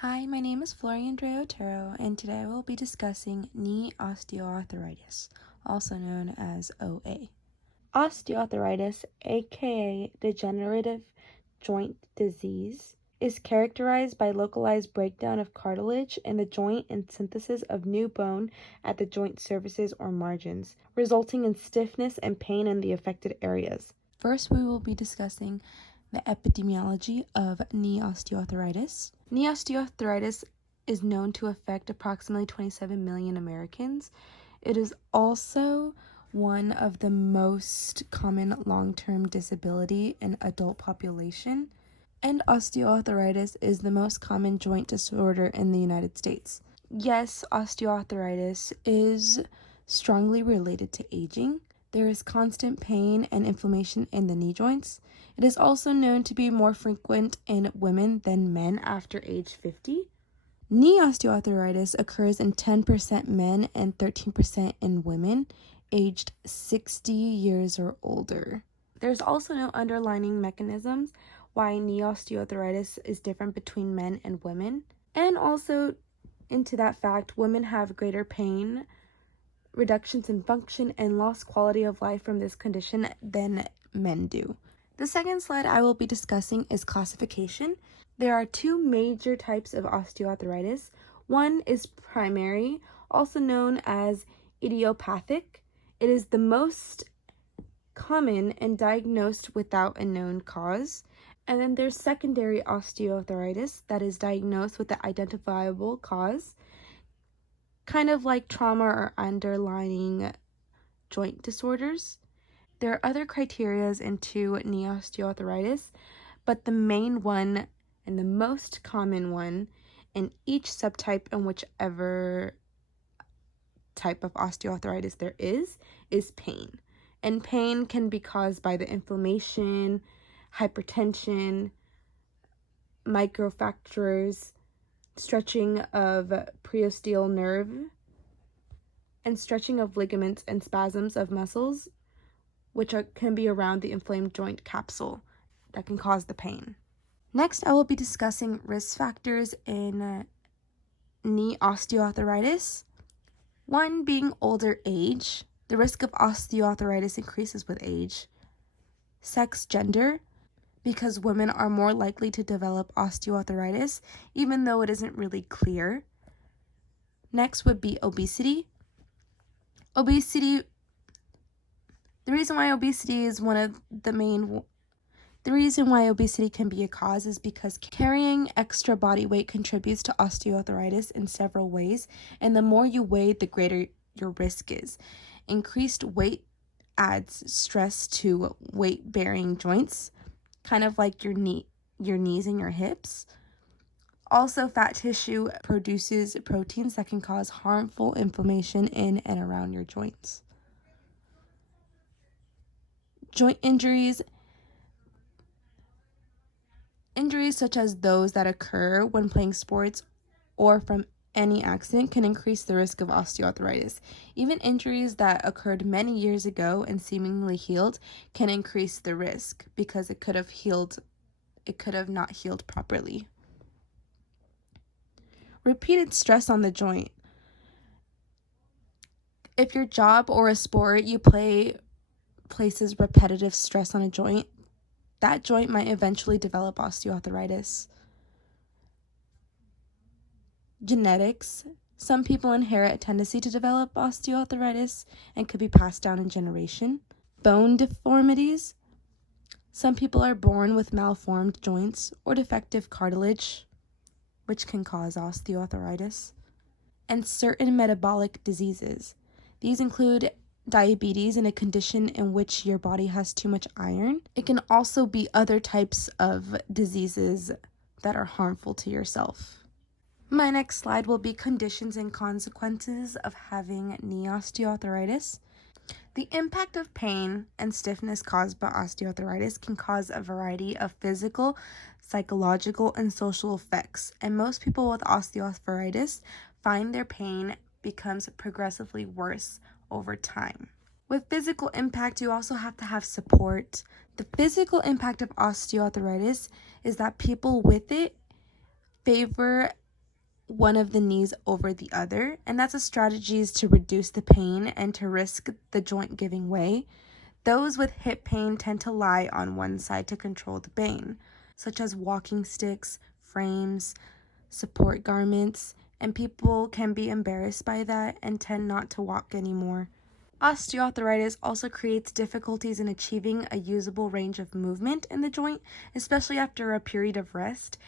Hi, my name is Floria Andrea Otero, and today I will be discussing knee osteoarthritis, also known as OA. Osteoarthritis, aka degenerative joint disease, is characterized by localized breakdown of cartilage in the joint and synthesis of new bone at the joint surfaces or margins, resulting in stiffness and pain in the affected areas. First, we will be discussing the epidemiology of knee osteoarthritis. Knee osteoarthritis is known to affect approximately 27 million Americans. It is also one of the most common long-term disability in adult population, and osteoarthritis is the most common joint disorder in the United States. Yes, osteoarthritis is strongly related to aging. There is constant pain and inflammation in the knee joints. It is also known to be more frequent in women than men after age 50. Knee osteoarthritis occurs in 10% men and 13% in women aged 60 years or older. There's also no underlying mechanisms why knee osteoarthritis is different between men and women. And also, into that fact, women have greater pain, reductions in function, and lost quality of life from this condition than men do. The second slide I will be discussing is classification. There are two major types of osteoarthritis. One is primary, also known as idiopathic. It is the most common and diagnosed without a known cause. And then there's secondary osteoarthritis that is diagnosed with the identifiable cause, kind of like trauma or underlying joint disorders. There are other criterias into knee osteoarthritis, but the main one and the most common one in each subtype and whichever type of osteoarthritis there is pain. And pain can be caused by the inflammation, hypertension, microfractures, stretching of periosteal nerve, and stretching of ligaments and spasms of muscles, which can be around the inflamed joint capsule that can cause the pain. Next, I will be discussing risk factors in knee osteoarthritis. One being older age. The risk of osteoarthritis increases with age. Sex, gender, because women are more likely to develop osteoarthritis, even though it isn't really clear. Next would be obesity. The reason why obesity can be a cause is because carrying extra body weight contributes to osteoarthritis in several ways, and the more you weigh, the greater your risk is. Increased weight adds stress to weight-bearing joints, kind of like your knees and your hips. Also, fat tissue produces proteins that can cause harmful inflammation in and around your joints. Joint injuries such as those that occur when playing sports or from any accident can increase the risk of osteoarthritis. Even injuries that occurred many years ago and seemingly healed can increase the risk because it could have not healed properly. Repeated stress on the joint. If your job or a sport you play places repetitive stress on a joint, that joint might eventually develop osteoarthritis. Genetics. Some people inherit a tendency to develop osteoarthritis and could be passed down in generation. Bone deformities. Some people are born with malformed joints or defective cartilage, which can cause osteoarthritis. And certain metabolic diseases. These include diabetes, and a condition in which your body has too much iron. It can also be other types of diseases that are harmful to yourself. My next slide will be conditions and consequences of having knee osteoarthritis. The impact of pain and stiffness caused by osteoarthritis can cause a variety of physical, psychological, and social effects, and most people with osteoarthritis find their pain becomes progressively worse over time. With physical impact, you also have to have support. The physical impact of osteoarthritis is that people with it favor one of the knees over the other, and that's a strategy is to reduce the pain and to risk the joint giving way. Those with hip pain tend to lie on one side to control the pain, such as walking sticks, frames, support garments, and people can be embarrassed by that and tend not to walk anymore. Osteoarthritis also creates difficulties in achieving a usable range of movement in the joint, especially after a period of rest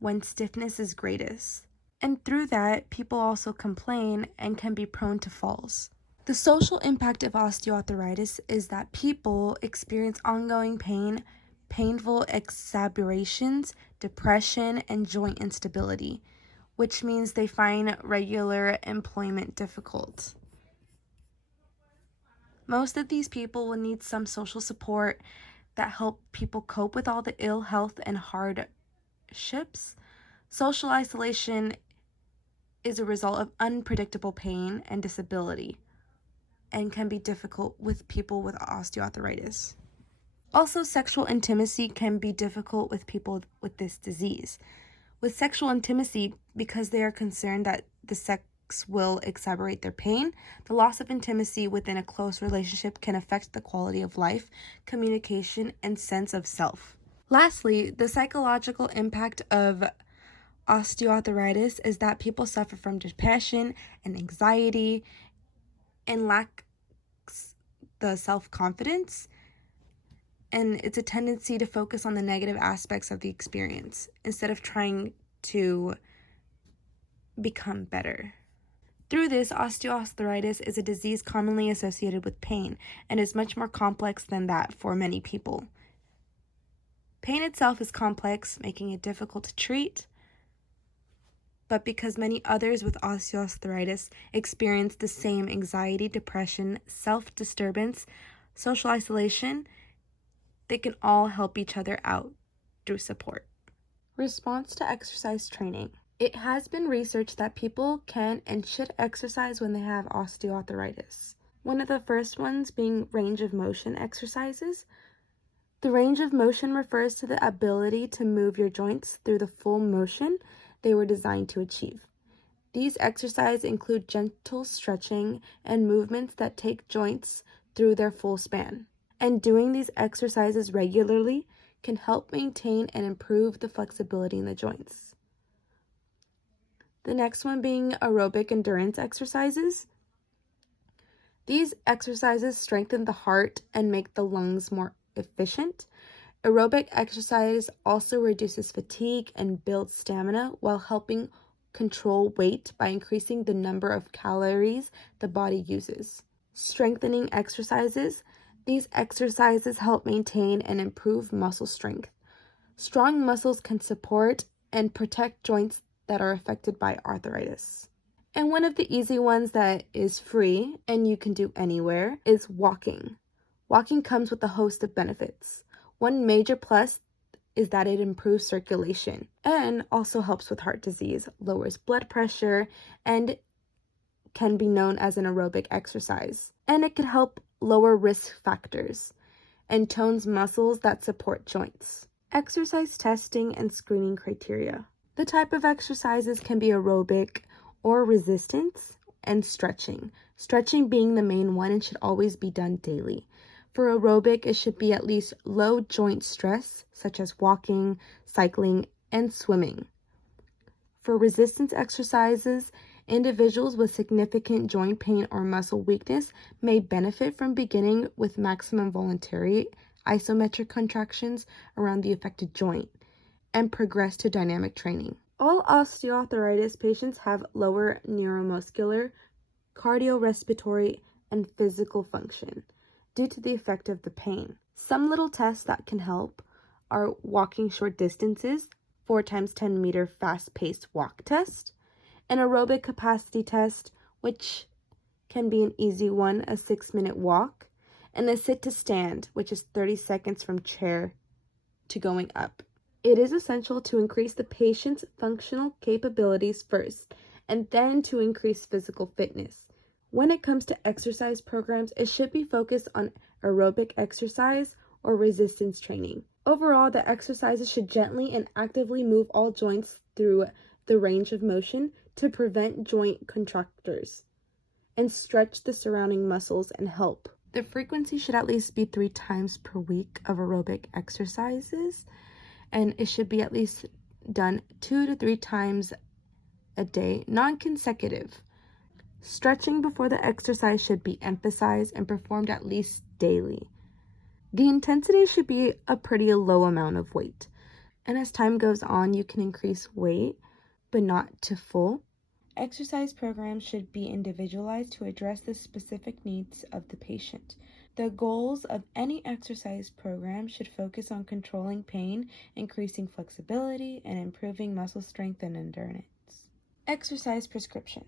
when stiffness is greatest. And through that, people also complain and can be prone to falls. The social impact of osteoarthritis is that people experience ongoing pain, painful exacerbations, depression, and joint instability, which means they find regular employment difficult. Most of these people will need some social support that help people cope with all the ill health and hardships. Social isolation is a result of unpredictable pain and disability and can be difficult with people with osteoarthritis. Also, sexual intimacy can be difficult with people with this disease. With sexual intimacy, because they are concerned that the sex will exacerbate their pain, the loss of intimacy within a close relationship can affect the quality of life, communication, and sense of self. Lastly, the psychological impact of osteoarthritis is that people suffer from depression and anxiety and lack the self-confidence, and it's a tendency to focus on the negative aspects of the experience instead of trying to become better. Through this, osteoarthritis is a disease commonly associated with pain and is much more complex than that for many people. Pain itself is complex, making it difficult to treat, but because many others with osteoarthritis experience the same anxiety, depression, self-disturbance, social isolation, they can all help each other out through support. Response to exercise training. It has been researched that people can and should exercise when they have osteoarthritis. One of the first ones being range of motion exercises. The range of motion refers to the ability to move your joints through the full motion they were designed to achieve. These exercises include gentle stretching and movements that take joints through their full span. And doing these exercises regularly can help maintain and improve the flexibility in the joints. The next one being aerobic endurance exercises. These exercises strengthen the heart and make the lungs more efficient. Aerobic exercise also reduces fatigue and builds stamina while helping control weight by increasing the number of calories the body uses. Strengthening exercises. These exercises help maintain and improve muscle strength. Strong muscles can support and protect joints that are affected by arthritis. And one of the easy ones that is free and you can do anywhere is walking. Walking comes with a host of benefits. One major plus is that it improves circulation and also helps with heart disease, lowers blood pressure, and can be known as an aerobic exercise. And it can help lower risk factors and tones muscles that support joints. Exercise testing and screening criteria. The type of exercises can be aerobic or resistance and stretching. Stretching being the main one and should always be done daily. For aerobic, it should be at least low joint stress, such as walking, cycling, and swimming. For resistance exercises, individuals with significant joint pain or muscle weakness may benefit from beginning with maximum voluntary isometric contractions around the affected joint and progress to dynamic training. All osteoarthritis patients have lower neuromuscular, cardiorespiratory, and physical function due to the effect of the pain. Some little tests that can help are walking short distances, 4 times 10 meter fast-paced walk test, an aerobic capacity test, which can be an easy one, a 6-minute walk, and a sit to stand, which is 30 seconds from chair to going up. It is essential to increase the patient's functional capabilities first, and then to increase physical fitness. When it comes to exercise programs, it should be focused on aerobic exercise or resistance training. Overall, the exercises should gently and actively move all joints through the range of motion to prevent joint contractures and stretch the surrounding muscles and help. The frequency should at least be 3 times per week of aerobic exercises, and it should be at least done 2 to 3 times a day, non-consecutive. Stretching before the exercise should be emphasized and performed at least daily. The intensity should be a pretty low amount of weight, and as time goes on, you can increase weight, but not to full. Exercise programs should be individualized to address the specific needs of the patient. The goals of any exercise program should focus on controlling pain, increasing flexibility, and improving muscle strength and endurance. Exercise prescription.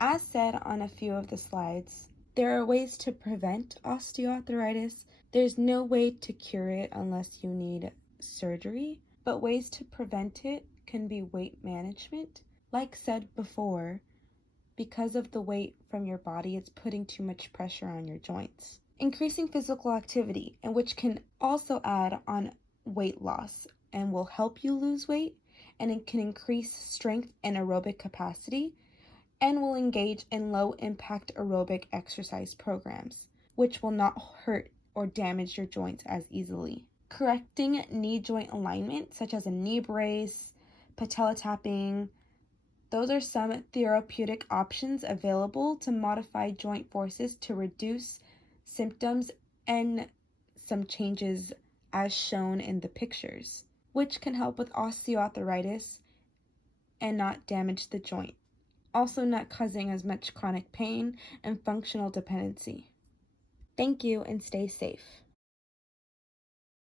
As said on a few of the slides, there are ways to prevent osteoarthritis. There's no way to cure it unless you need surgery, but ways to prevent it can be weight management. Like said before, because of the weight from your body, it's putting too much pressure on your joints. Increasing physical activity, and which can also add on weight loss and will help you lose weight, and it can increase strength and aerobic capacity, and will engage in low-impact aerobic exercise programs, which will not hurt or damage your joints as easily. Correcting knee joint alignment, such as a knee brace, patella tapping, those are some therapeutic options available to modify joint forces to reduce symptoms and some changes as shown in the pictures, which can help with osteoarthritis and not damage the joint, also not causing as much chronic pain and functional dependency. Thank you and stay safe.